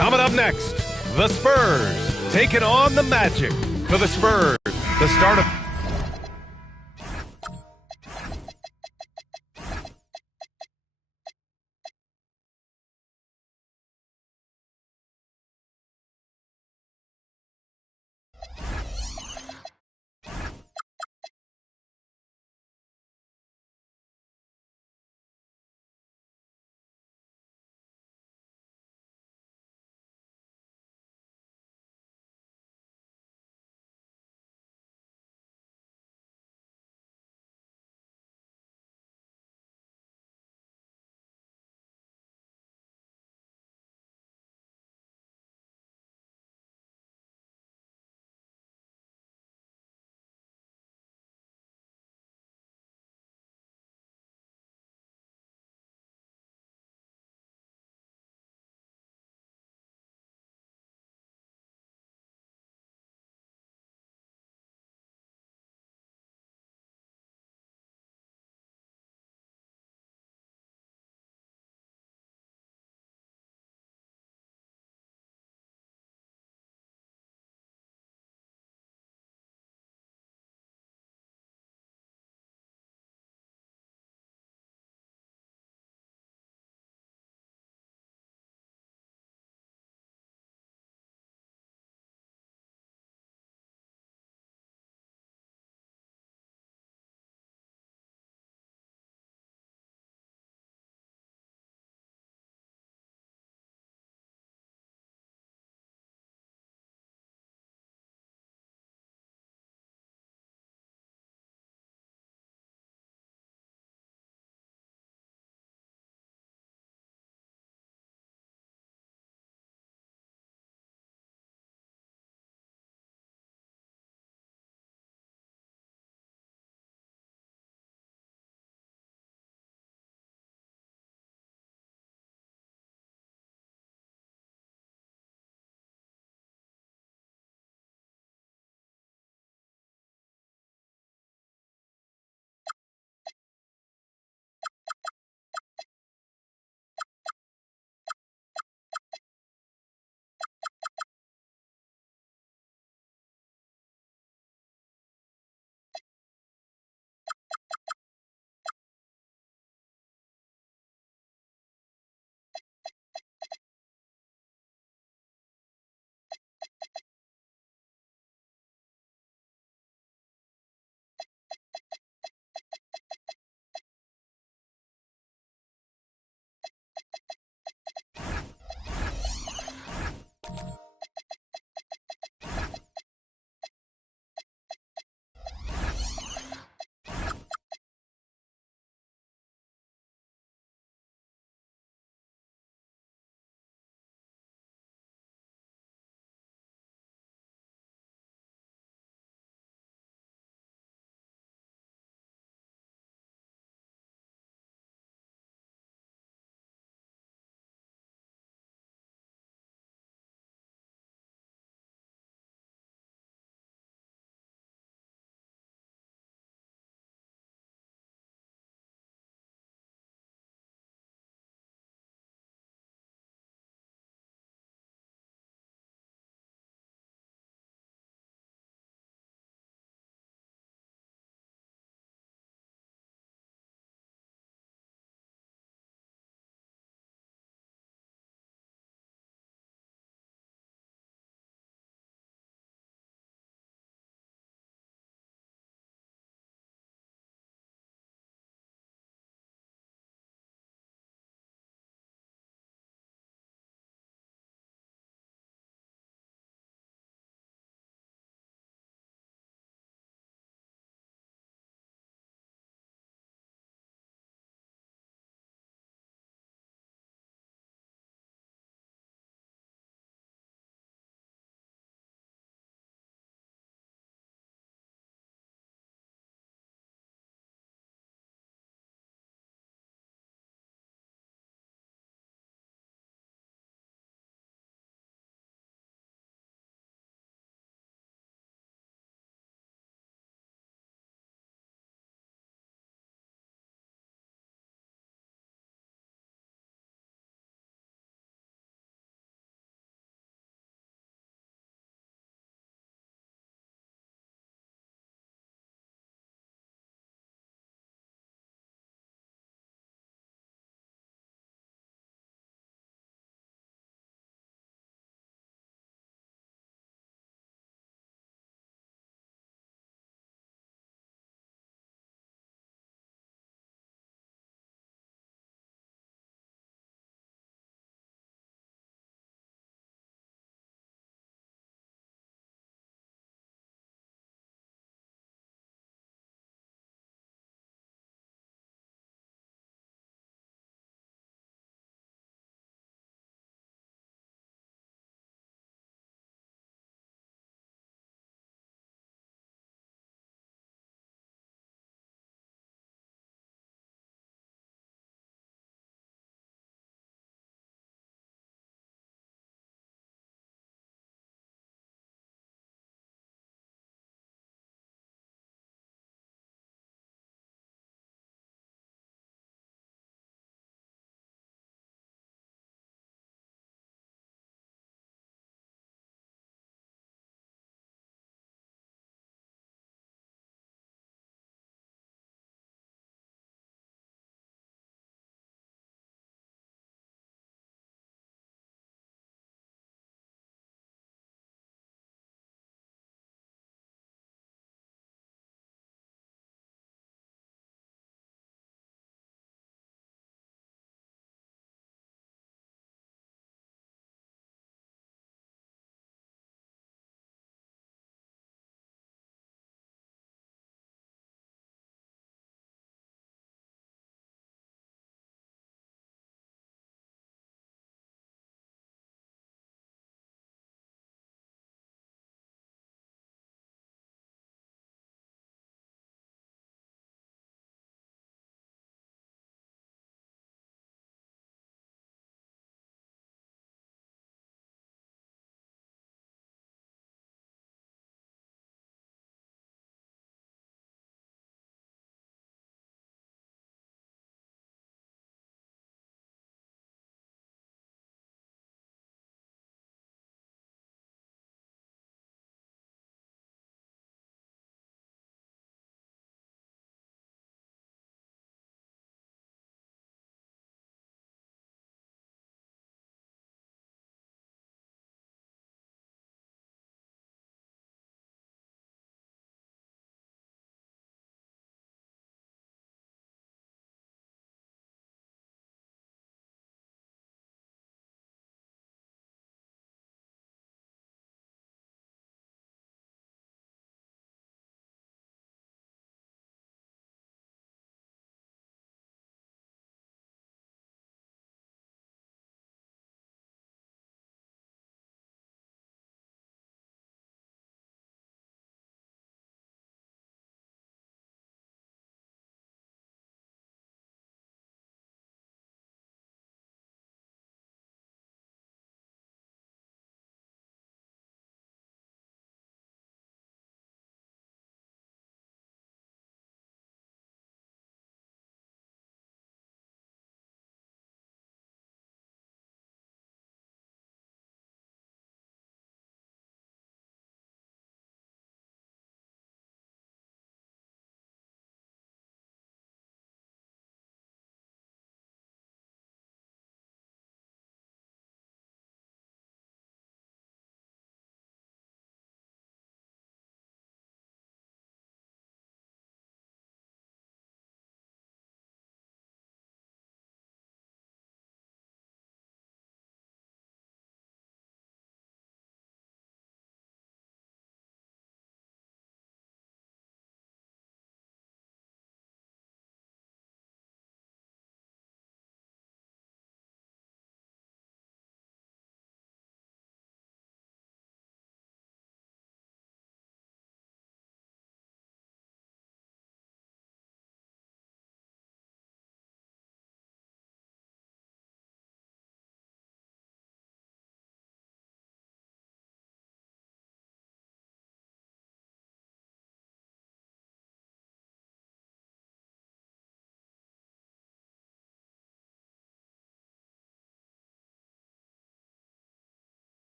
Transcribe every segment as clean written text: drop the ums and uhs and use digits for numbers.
Coming up next, the Spurs taking on the Magic. For the Spurs, the start of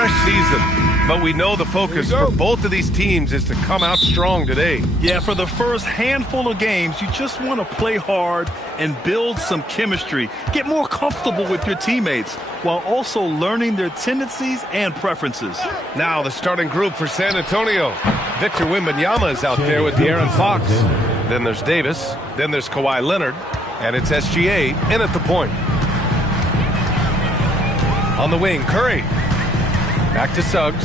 fresh season, but we know the focus for both of these teams is to come out strong today. Yeah, for the first handful of games, you just want to play hard and build some chemistry. Get more comfortable with your teammates while also learning their tendencies and preferences. Now the starting group for San Antonio. Victor Wembanyama is out there with De'Aaron Fox. Then there's Davis. Then there's Kawhi Leonard. And it's SGA in at the point. On the wing, Curry. Back to Suggs.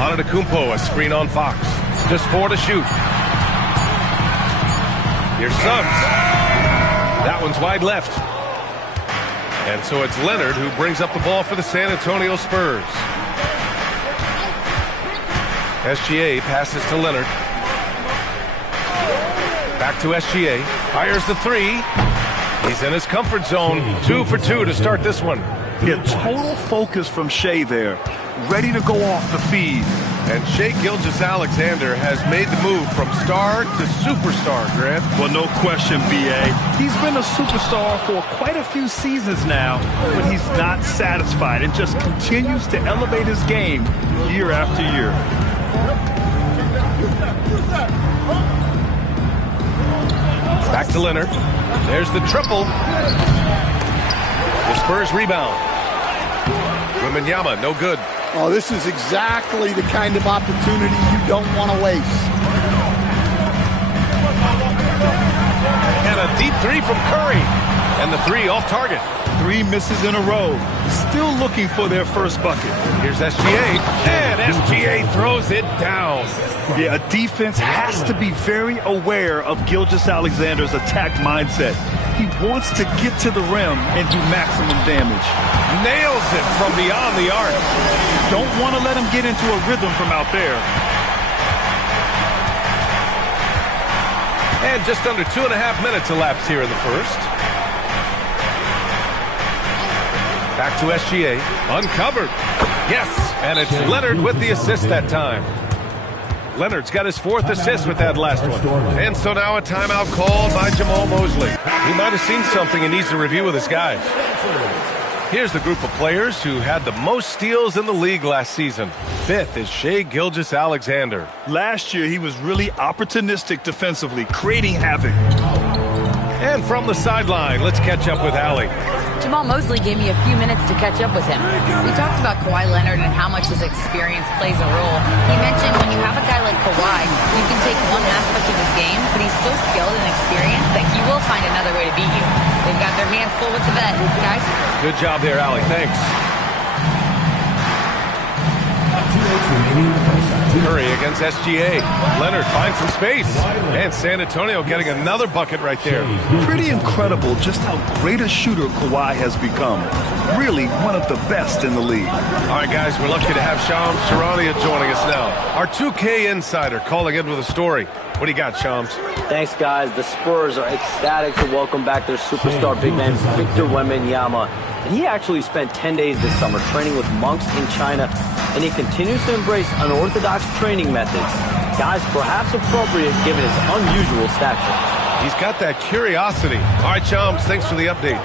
Antetokounmpo, a screen on Fox. Just 4 to shoot. Here's Suggs. That one's wide left. And so it's Leonard who brings up the ball for the San Antonio Spurs. SGA passes to Leonard. Back to SGA. Fires the 3. He's in his comfort zone. 2 for 2 to start this one. Yeah, total focus from Shea there. Ready to go off the feed. And Shai Gilgeous-Alexander has made the move from star to superstar, Grant. Well, no question, B.A. He's been a superstar for quite a few seasons now, but he's not satisfied and just continues to elevate his game year after year. Back to Leonard. There's the triple. The Spurs rebound. Wembanyama, no good. Oh, this is exactly the kind of opportunity you don't want to waste. And a deep 3 from Curry. And the 3 off target. 3 misses in a row. Still looking for their first bucket. Here's SGA. And SGA throws it down. Yeah, a defense has to be very aware of Gilgeous-Alexander's attack mindset. He wants to get to the rim and do maximum damage. Nails it from beyond the arc. Don't want to let him get into a rhythm from out there. And just under 2.5 minutes elapsed here in the first. Back to SGA. Uncovered. Yes, and it's Leonard with the assist that time. Leonard's got his 4th assist with that last one. And so now a timeout called by Jamal Mosley. He might have seen something and needs to review with his guys. Here's the group of players who had the most steals in the league last season. 5th is Shai Gilgeous-Alexander. Last year, he was really opportunistic defensively, creating havoc. And from the sideline, let's catch up with Allie. Jamal Mosley gave me a few minutes to catch up with him. We talked about Kawhi Leonard and how much his experience plays a role. He mentioned when you have a guy like Kawhi, you can take one aspect of his game, but he's so skilled and experienced that he will find another way to beat you. They've got their hands full with the vet, guys. Good job there, Allie. Thanks. Curry against SGA. Leonard finds some space. And San Antonio getting another bucket right there. Pretty incredible just how great a shooter Kawhi has become. Really one of the best in the league. All right, guys, we're lucky to have Shams Charania joining us now. Our 2K insider calling in with a story. What do you got, Shams? Thanks, guys. The Spurs are ecstatic to welcome back their superstar big man, Victor Wembanyama. And he actually spent 10 days this summer training with monks in China, and he continues to embrace unorthodox training methods. Guys, perhaps appropriate given his unusual stature. He's got that curiosity. All right, Shams, thanks for the update.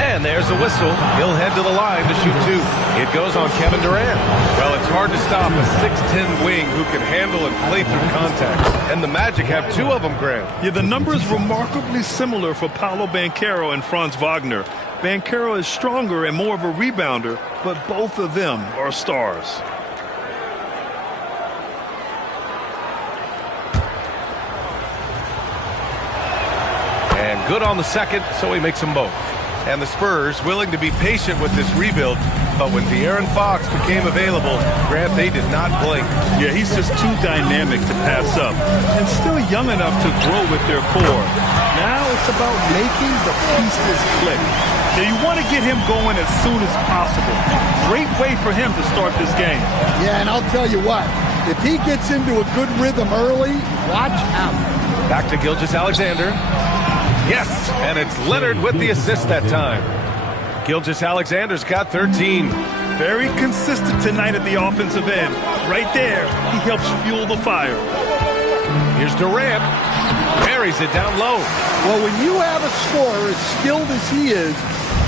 And there's the whistle. He'll head to the line to shoot 2. It goes on Kevin Durant. Well, it's hard to stop a 6'10 wing who can handle and play through contact. And the Magic have 2 of them, Grant. Yeah, the numbers remarkably similar for Paolo Banchero and Franz Wagner. Banchero is stronger and more of a rebounder, but both of them are stars. And good on the second, so he makes them both. And the Spurs willing to be patient with this rebuild, but when De'Aaron Fox became available, Grant, they did not blink. Yeah, he's just too dynamic to pass up, and still young enough to grow with their core. Now it's about making the pieces click. Now you want to get him going as soon as possible. Great way for him to start this game. Yeah, and I'll tell you what, if he gets into a good rhythm early, watch out. Back to Gilgeous-Alexander. Yes, and it's Leonard with the assist that time. Gilgeous-Alexander's got 13. Very consistent tonight at the offensive end. Right there, he helps fuel the fire. Here's Durant. Buries it down low. Well, when you have a scorer as skilled as he is,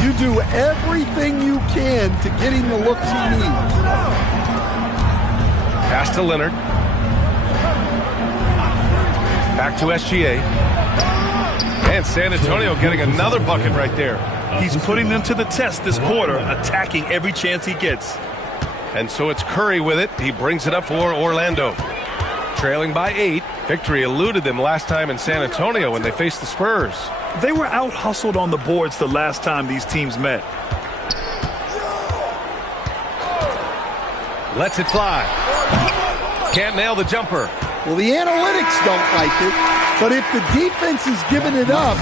you do everything you can to get him the looks he needs. Pass to Leonard. Back to SGA. And San Antonio getting another bucket right there. He's putting them to the test this quarter, attacking every chance he gets. And so it's Curry with it. He brings it up for Orlando. Trailing by 8. Victory eluded them last time in San Antonio when they faced the Spurs. They were out-hustled on the boards the last time these teams met. Lets it fly. Can't nail the jumper. Well, the analytics don't like it, but if the defense is giving it up,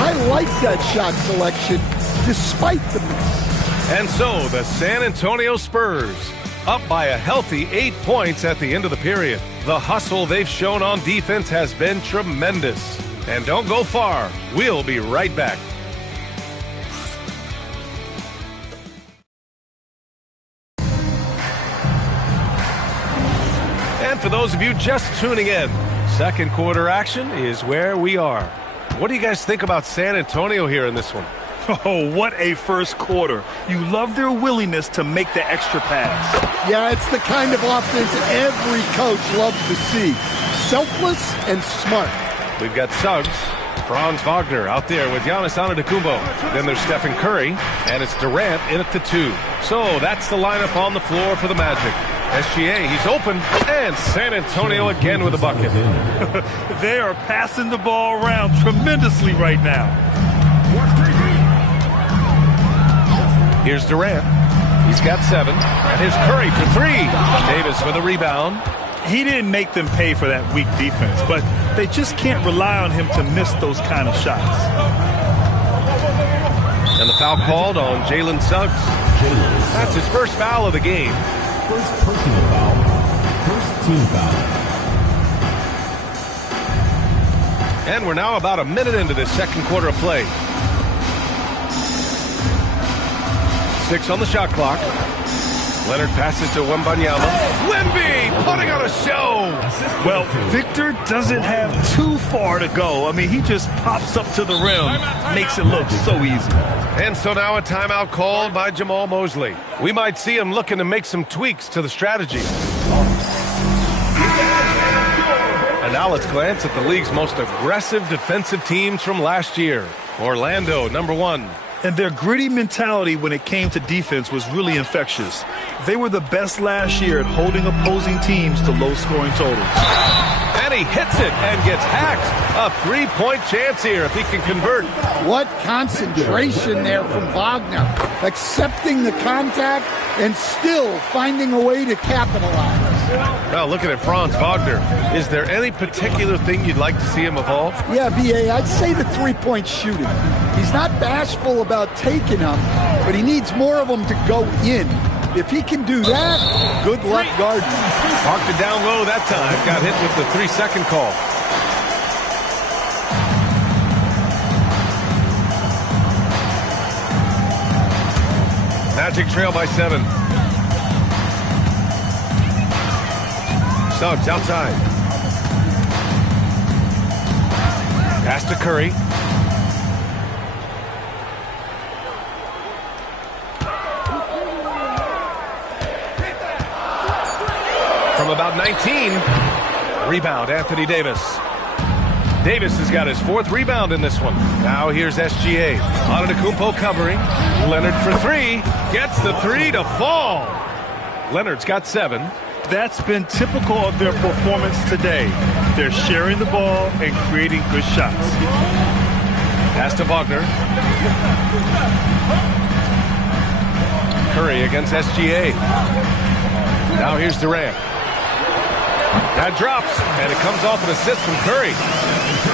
I like that shot selection despite the miss. And so the San Antonio Spurs up by a healthy 8 points at the end of the period. The hustle they've shown on defense has been tremendous. And don't go far. We'll be right back. And for those of you just tuning in, second quarter action is where we are. What do you guys think about San Antonio here in this one? Oh, what a first quarter. You love their willingness to make the extra pass. Yeah, it's the kind of offense every coach loves to see. Selfless and smart. We've got Suggs, Franz Wagner out there with Giannis Antetokounmpo. Then there's Stephen Curry, and it's Durant in at the 2. So that's the lineup on the floor for the Magic. SGA, he's open, and San Antonio again with a bucket. They are passing the ball around tremendously right now. Here's Durant. He's got 7. And here's Curry for 3. Davis with a rebound. He didn't make them pay for that weak defense, but they just can't rely on him to miss those kind of shots. And the foul called on Jalen Suggs. That's his first foul of the game. First personal foul. First team foul. And we're now about a minute into this second quarter of play. 6 on the shot clock. Leonard passes to Wembanyama. Wemby putting on a show. Well, Victor doesn't have too far to go. I mean, he just pops up to the rim, makes it look so easy. And so now a timeout called by Jamal Mosley. We might see him looking to make some tweaks to the strategy. And now let's glance at the league's most aggressive defensive teams from last year. Orlando, number 1. And their gritty mentality when it came to defense was really infectious. They were the best last year at holding opposing teams to low-scoring totals. And he hits it and gets hacked. A 3-point chance here if he can convert. What concentration there from Wagner. Accepting the contact and still finding a way to capitalize. Well, looking at Franz Wagner, is there any particular thing you'd like to see him evolve? Yeah, B.A., I'd say the three-point shooting. He's not bashful about taking them, but he needs more of them to go in. If he can do that, good luck guarding. Marked it down low that time. Got hit with the 3-second call. Magic trail by 7. Suggs outside. Pass to Curry. From about 19. Rebound, Anthony Davis. Davis has got his 4th rebound in this one. Now here's SGA. Antetokounmpo covering. Leonard for 3. Gets the 3 to fall. Leonard's got 7. That's been typical of their performance today. They're sharing the ball and creating good shots. Pass to Wagner. Curry against SGA. Now here's Durant. That drops, and it comes off an assist from Curry.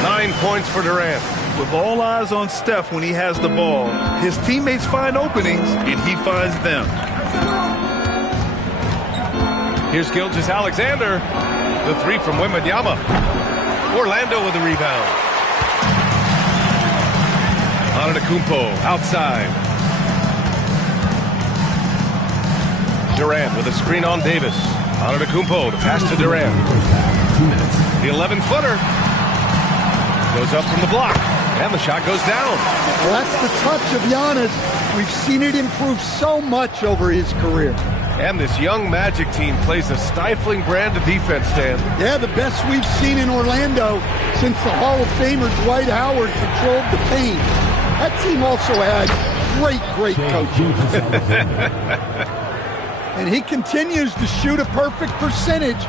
9 points for Durant. With all eyes on Steph when he has the ball, his teammates find openings, and he finds them. Here's Gilgeous-Alexander. The 3 from Wembanyama. Orlando with the rebound. Antetokounmpo outside. Durant with a screen on Davis. Antetokounmpo, the pass to Durant. The 11-footer. Goes up from the block, and the shot goes down. Well, that's the touch of Giannis. We've seen it improve so much over his career. And this young Magic team plays a stifling brand of defense, Dan. Yeah, the best we've seen in Orlando since the Hall of Famer Dwight Howard controlled the paint. That team also had great coaching. And he continues to shoot a perfect percentage.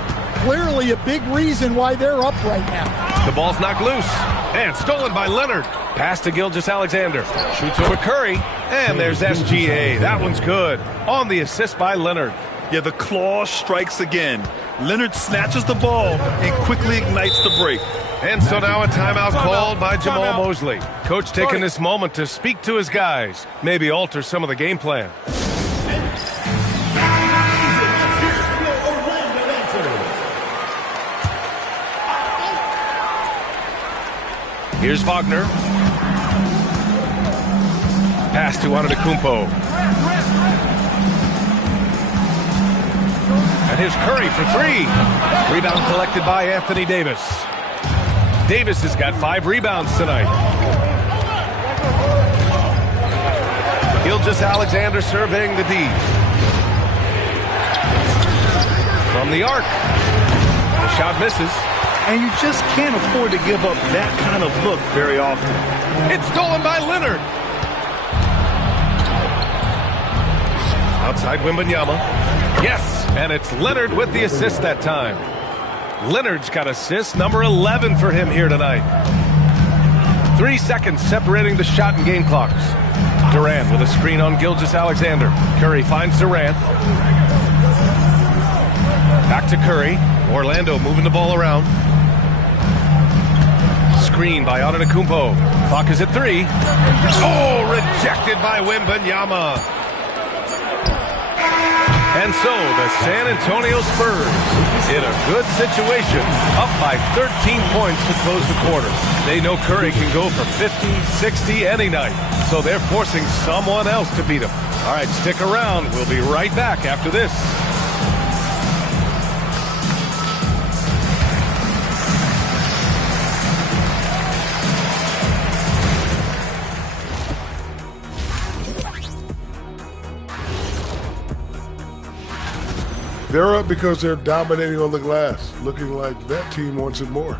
Clearly a big reason why they're up right now. The ball's knocked loose and stolen by Leonard. Pass to Gilgeous-Alexander. Shoots over Curry. And there's SGA. That one's good. On the assist by Leonard. Yeah, the claw strikes again. Leonard snatches the ball and quickly ignites the break. And so now a timeout called by Jamal Mosley. Coach taking this moment to speak to his guys. Maybe alter some of the game plan. Here's Wagner. Pass to Antetokounmpo. And here's Curry for three. Rebound collected by Anthony Davis. Davis has got 5 rebounds tonight. Gilgeous-Alexander surveying the D. From the arc. The shot misses. And you just can't afford to give up that kind of look very often. It's stolen by Leonard. Outside Wembanyama. Yes, and it's Leonard with the assist that time. Leonard's got assist number 11 for him here tonight. 3 seconds separating the shot and game clocks. Durant with a screen on Gilgeous-Alexander. Curry finds Durant. Back to Curry. Orlando moving the ball around. Screen by Antetokounmpo. Clock is at 3. Oh, rejected by Wembanyama. And so the San Antonio Spurs, in a good situation, up by 13 points to close the quarter. They know Curry can go for 50, 60 any night, so they're forcing someone else to beat him. All right, stick around. We'll be right back after this. They're up because they're dominating on the glass, looking like that team wants it more.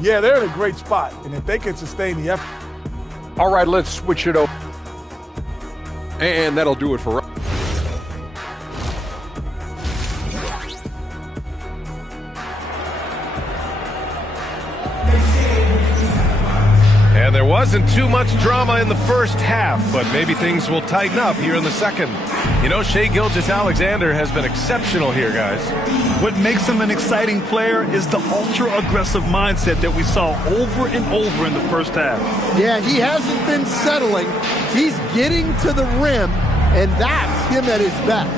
Yeah, they're in a great spot, and if they can sustain the effort. All right, let's switch it over. And that'll do it for us. And there wasn't too much drama in the first half, but maybe things will tighten up here in the second. You know, Shai Gilgeous-Alexander has been exceptional here, guys. What makes him an exciting player is the ultra-aggressive mindset that we saw over and over in the first half. Yeah, he hasn't been settling. He's getting to the rim, and that's him at his best.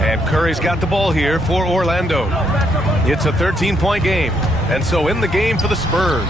And Curry's got the ball here for Orlando. It's a 13-point game. And so in the game for the Spurs,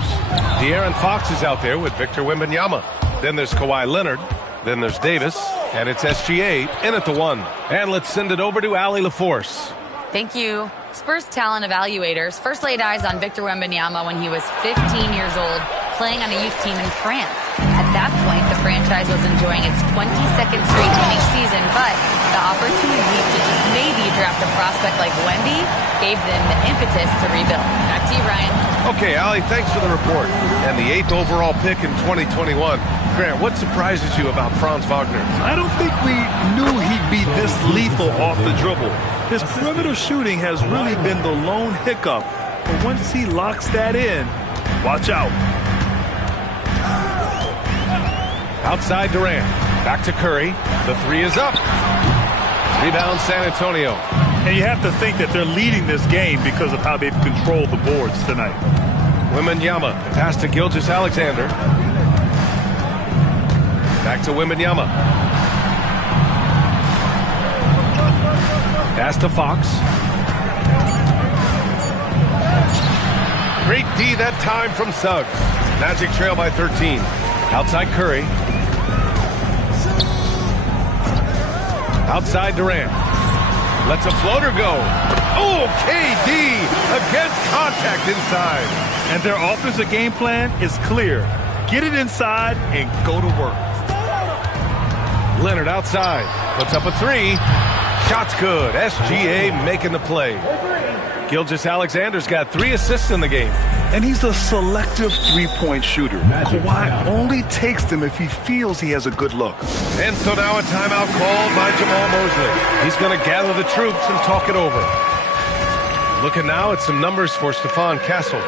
De'Aaron Fox is out there with Victor Wembanyama. Then there's Kawhi Leonard. Then there's Davis. And it's SGA in at the 1. And let's send it over to Allie LaForce. Thank you. Spurs talent evaluators first laid eyes on Victor Wembanyama when he was 15 years old, playing on a youth team in France. At that point, the franchise was enjoying its 22nd straight winning season, but the opportunity to just maybe draft a prospect like Wemby gave them the impetus to rebuild. Back to you, Ryan. Okay, Allie, thanks for the report. And the 8th overall pick in 2021. Grant, what surprises you about Franz Wagner? I don't think we knew he'd be this lethal off the dribble. His perimeter shooting has really been the lone hiccup. But once he locks that in, watch out. Outside Durant. Back to Curry. The 3 is up. Rebound San Antonio. And you have to think that they're leading this game because of how they've controlled the boards tonight. Wembanyama. Pass to Gilgeous-Alexander. Back to Wembanyama. Pass to Fox. Great D that time from Suggs. Magic trail by 13. Outside Curry. Outside Durant. Lets a floater go. Oh, KD against contact inside. And their offensive game plan is clear. Get it inside and go to work. Leonard outside. Puts up a three. Shot's good. SGA making the play. Gilgeous-Alexander's got 3 assists in the game. And he's a selective three-point shooter. Kawhi only takes them if he feels he has a good look. And so now a timeout called by Jamal Mosley. He's going to gather the troops and talk it over. Looking now at some numbers for Stephon Castle.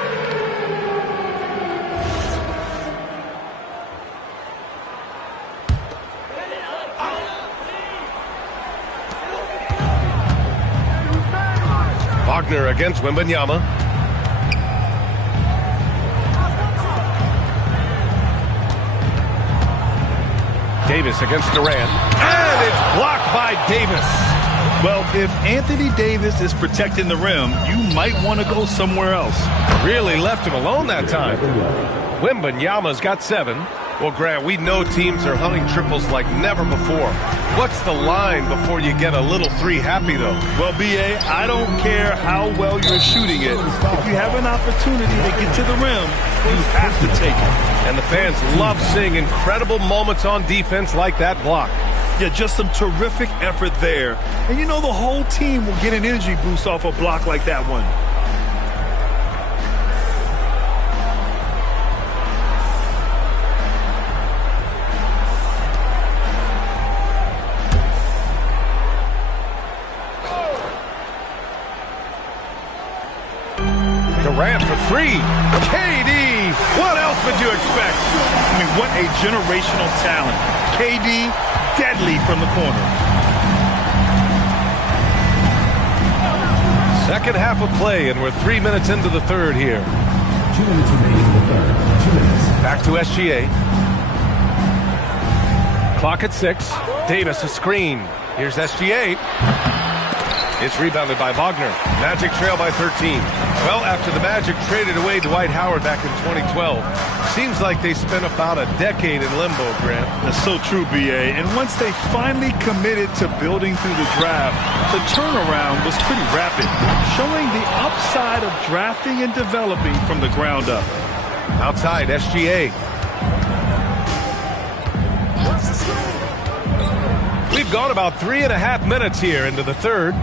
Wagner against Wembanyama. Davis against Durant. And it's blocked by Davis. Well, if Anthony Davis is protecting the rim, you might want to go somewhere else. Really left him alone that time. Wembanyama's got 7. Well, Grant, we know teams are hunting triples like never before. What's the line before you get a little 3 happy, though? Well, B.A., I don't care how well you're shooting it. If you have an opportunity to get to the rim, you have to take it. And the fans love seeing incredible moments on defense like that block. Yeah, just some terrific effort there. And you know the whole team will get an energy boost off a block like that one. Durant for 3. KD! What else would you expect? I mean, what a generational talent. KD, deadly from the corner. Second half of play, and we're 3 minutes into the third here. 2 minutes remaining in the third. 2 minutes. Back to SGA. Clock at 6. Davis a screen. Here's SGA. It's rebounded by Wagner. Magic trail by 13. Well, after the Magic traded away Dwight Howard back in 2012, seems like they spent about a decade in limbo, Grant. That's so true, B.A. And once they finally committed to building through the draft, the turnaround was pretty rapid, showing the upside of drafting and developing from the ground up. Outside, SGA. We've gone about 3.5 minutes here into the third.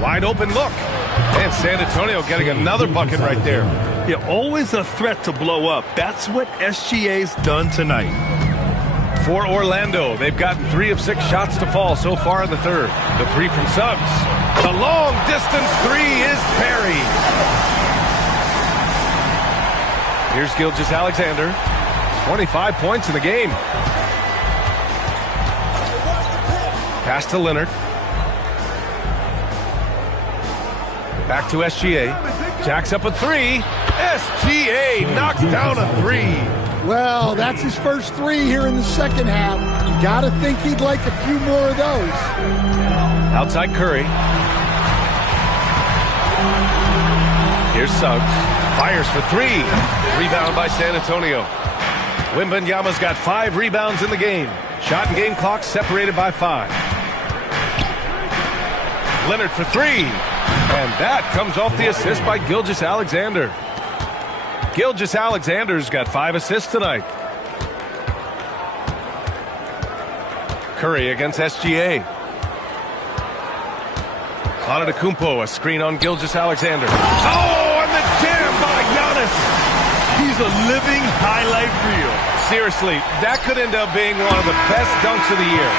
Wide open look. And San Antonio getting another bucket right there. Yeah, always a threat to blow up. That's what SGA's done tonight. For Orlando, they've gotten 3 of 6 shots to fall so far in the third. The 3 from Suggs. The long distance 3 is Perry. Here's Gilgeous-Alexander. 25 points in the game. Pass to Leonard. Back to SGA. Jacks up a 3. SGA knocks down a 3. Well, that's his first 3 here in the second half. Gotta think he'd like a few more of those. Outside Curry. Here's Suggs. Fires for 3. Rebound by San Antonio. Wembanyama's got 5 rebounds in the game. Shot and game clock separated by 5. Leonard for 3. And that comes off the assist by Gilgeous-Alexander. Gilgeous-Alexander's got 5 assists tonight. Curry against SGA. Antetokounmpo, a screen on Gilgeous-Alexander. Oh, and the jam by Giannis. He's a living highlight reel. Seriously, that could end up being one of the best dunks of the year.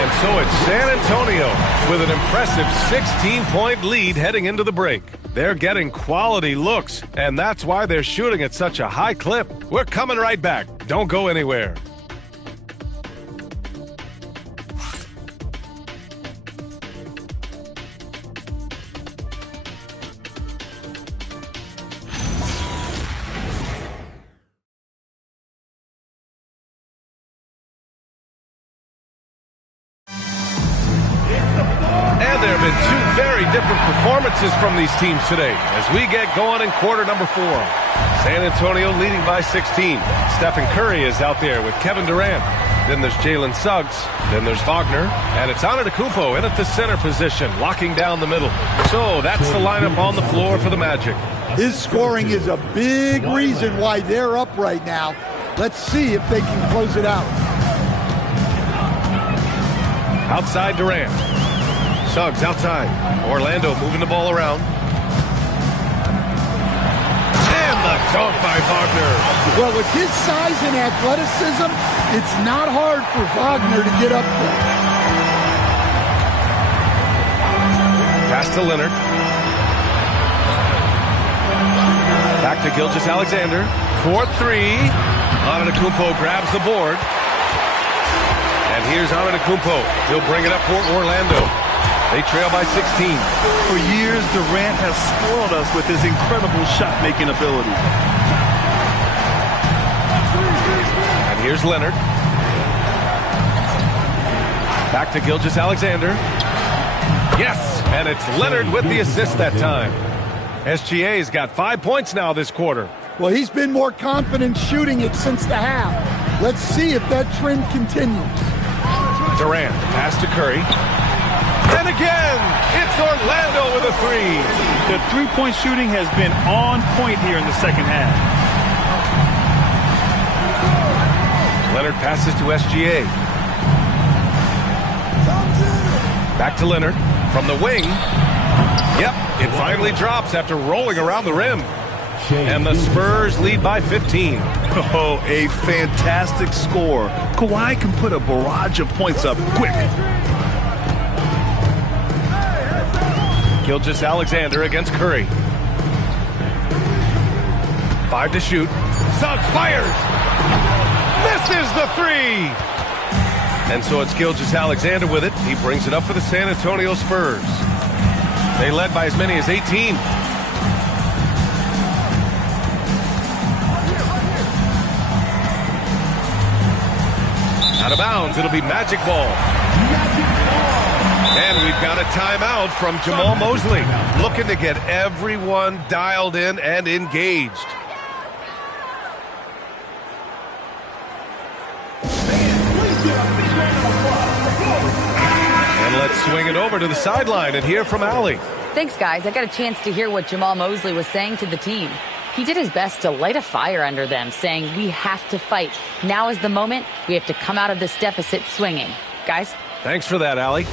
And so it's San Antonio with an impressive 16-point lead heading into the break. They're getting quality looks, and that's why they're shooting at such a high clip. We're coming right back. Don't go anywhere. Different performances from these teams today as we get going in quarter number 4. San Antonio leading by 16. Stephen Curry is out there with Kevin Durant. Then there's Jalen Suggs. Then there's Wagner. And it's Antetokounmpo in at the center position, locking down the middle. So that's the lineup on the floor for the Magic. His scoring is a big reason why they're up right now. Let's see if they can close it out. Outside Durant. Suggs outside. Orlando moving the ball around. And the dunk by Wagner. Well, with his size and athleticism, it's not hard for Wagner to get up there. Pass to Leonard. Back to Gilgeous-Alexander. 4-3. Antetokounmpo grabs the board. And here's Antetokounmpo. He'll bring it up for Orlando. They trail by 16. For years, Durant has spoiled us with his incredible shot-making ability. And here's Leonard. Back to Gilgeous-Alexander. Yes, and it's Leonard with the assist that time. SGA's got 5 points now this quarter. Well, he's been more confident shooting it since the half. Let's see if that trend continues. Durant, pass to Curry. And again, it's Orlando with a three. The three-point shooting has been on point here in the second half. Leonard passes to SGA. Back to Leonard from the wing. Yep, it finally drops after rolling around the rim. And the Spurs lead by 15. Oh, a fantastic score. Kawhi can put a barrage of points up quick. Gilgeous-Alexander against Curry. 5 to shoot. Suggs fires. Misses the three. And so it's Gilgeous-Alexander with it. He brings it up for the San Antonio Spurs. They led by as many as 18. Out of bounds, it'll be Magic ball. And we've got a timeout from Jamal Mosley. Looking to get everyone dialed in and engaged. And let's swing it over to the sideline and hear from Allie. Thanks, guys. I got a chance to hear what Jamal Mosley was saying to the team. He did his best to light a fire under them, saying we have to fight. Now is the moment. We have to come out of this deficit swinging. Guys? Thanks for that, Allie.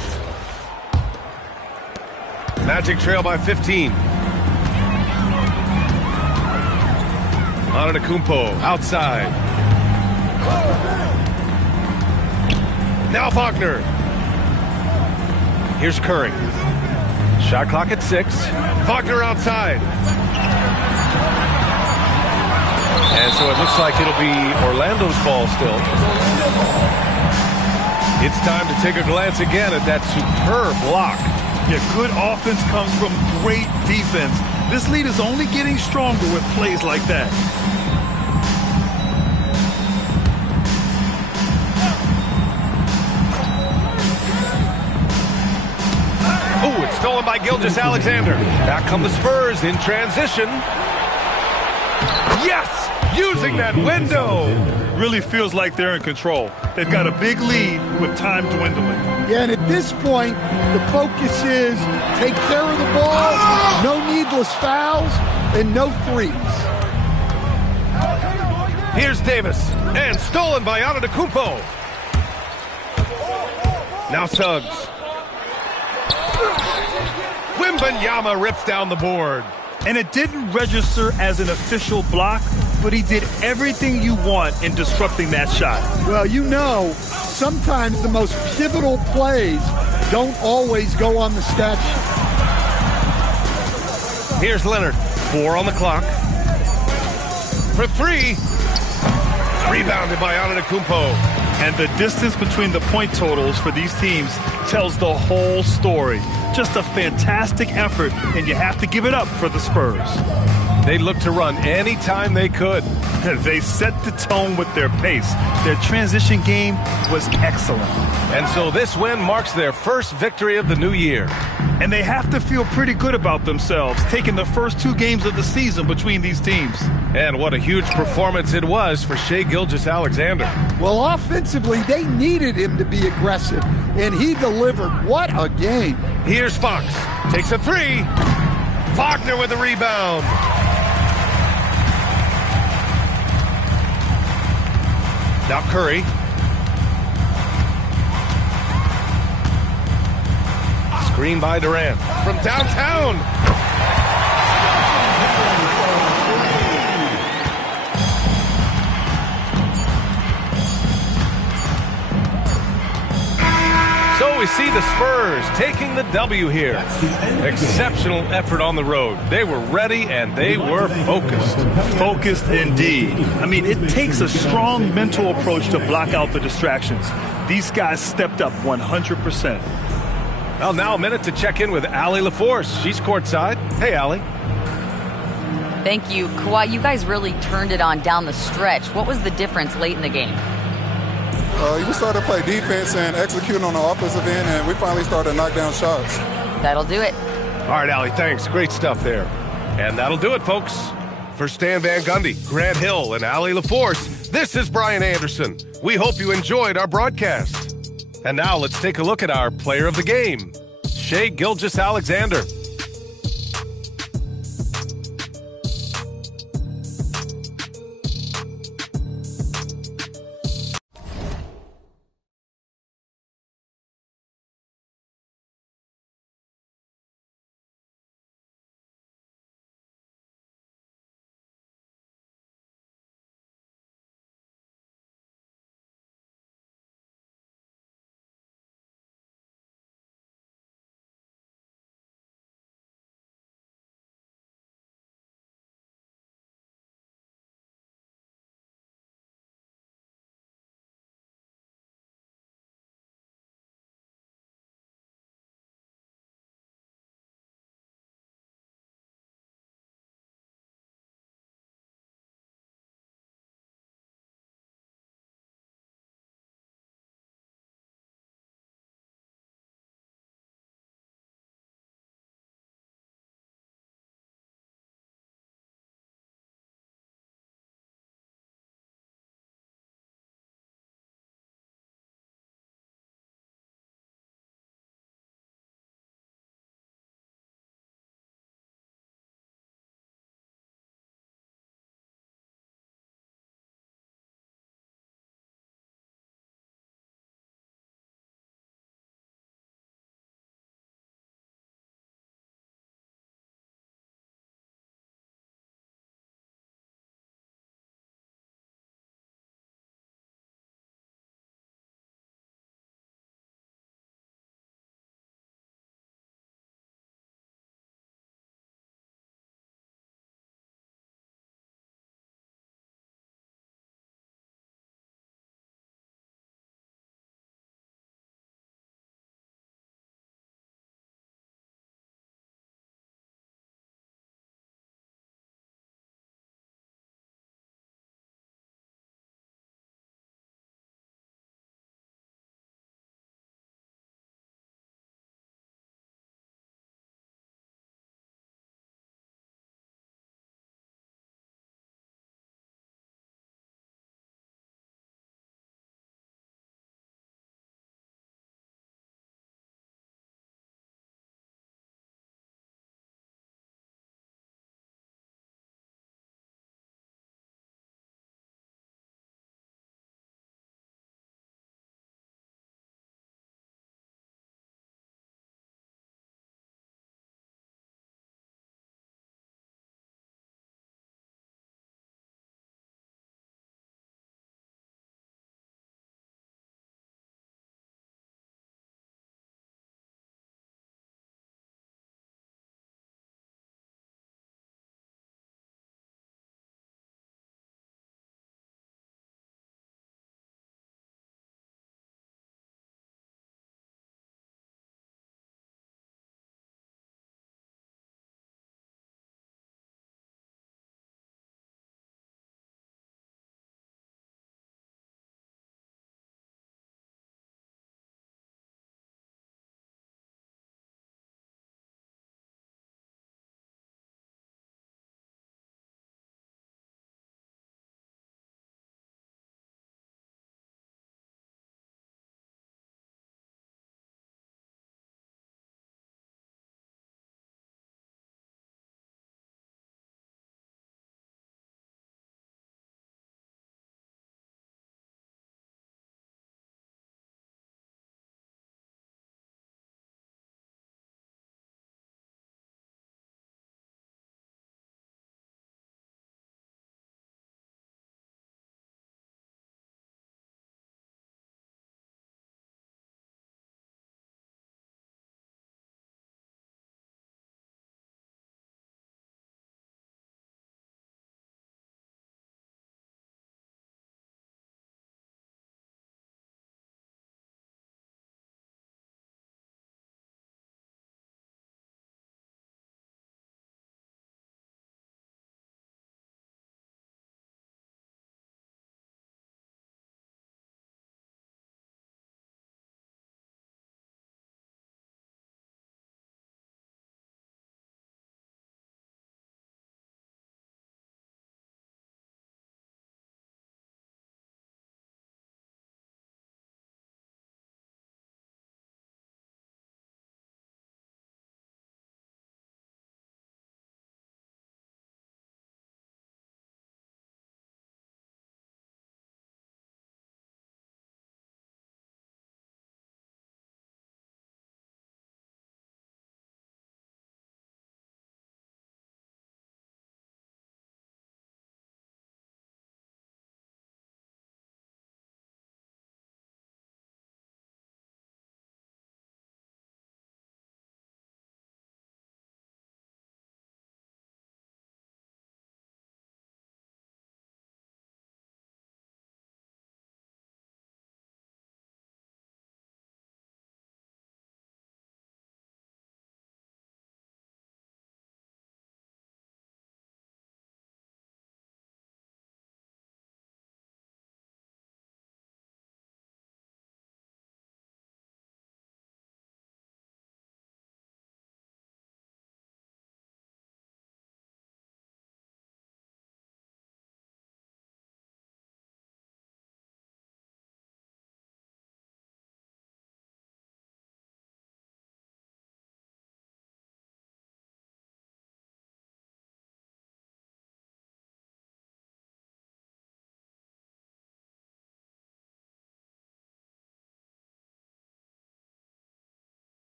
Magic trail by 15. Antetokounmpo outside. Now Wagner. Here's Curry. Shot clock at 6. Wagner outside. And so it looks like it'll be Orlando's ball still. It's time to take a glance again at that superb block. Yeah, good offense comes from great defense. This lead is only getting stronger with plays like that. Oh, it's stolen by Gilgeous-Alexander. Back come the Spurs in transition. Yes! Using that window. Really feels like they're in control. They've got a big lead with time dwindling. Yeah, and at this point, the focus is take care of the ball, no needless fouls, and no threes. Here's Davis, and stolen by Antetokounmpo. Now Suggs. Wembanyama rips down the board. And it didn't register as an official block, but he did everything you want in disrupting that shot. Well, you know, sometimes the most pivotal plays don't always go on the stat sheet. Here's Leonard. 4 on the clock. For 3. Rebounded by Antetokounmpo. And the distance between the point totals for these teams tells the whole story. Just a fantastic effort, and you have to give it up for the Spurs. They looked to run anytime they could. They set the tone with their pace. Their transition game was excellent. And so this win marks their first victory of the new year. And they have to feel pretty good about themselves, taking the first 2 games of the season between these teams. And what a huge performance it was for Shai Gilgeous-Alexander. Well, offensively, they needed him to be aggressive, and he delivered. What a game. Here's Fox. Takes a 3. Wagner with the rebound. Now Curry. Screen by Durant from downtown. So we see the Spurs taking the W here. Exceptional effort on the road. They were ready and they were focused. Focused indeed. I mean, it takes a strong mental approach to block out the distractions. These guys stepped up 100%. Well, now a minute to check in with Allie LaForce. She's courtside. Hey, Allie. Thank you. Kawhi, you guys really turned it on down the stretch. What was the difference late in the game? We started to play defense and execute on the offensive end, and we finally started to knock down shots. That'll do it. All right, Allie, thanks. Great stuff there. And that'll do it, folks. For Stan Van Gundy, Grant Hill, and Allie LaForce, this is Brian Anderson. We hope you enjoyed our broadcast. And now let's take a look at our player of the game, Shai Gilgeous-Alexander.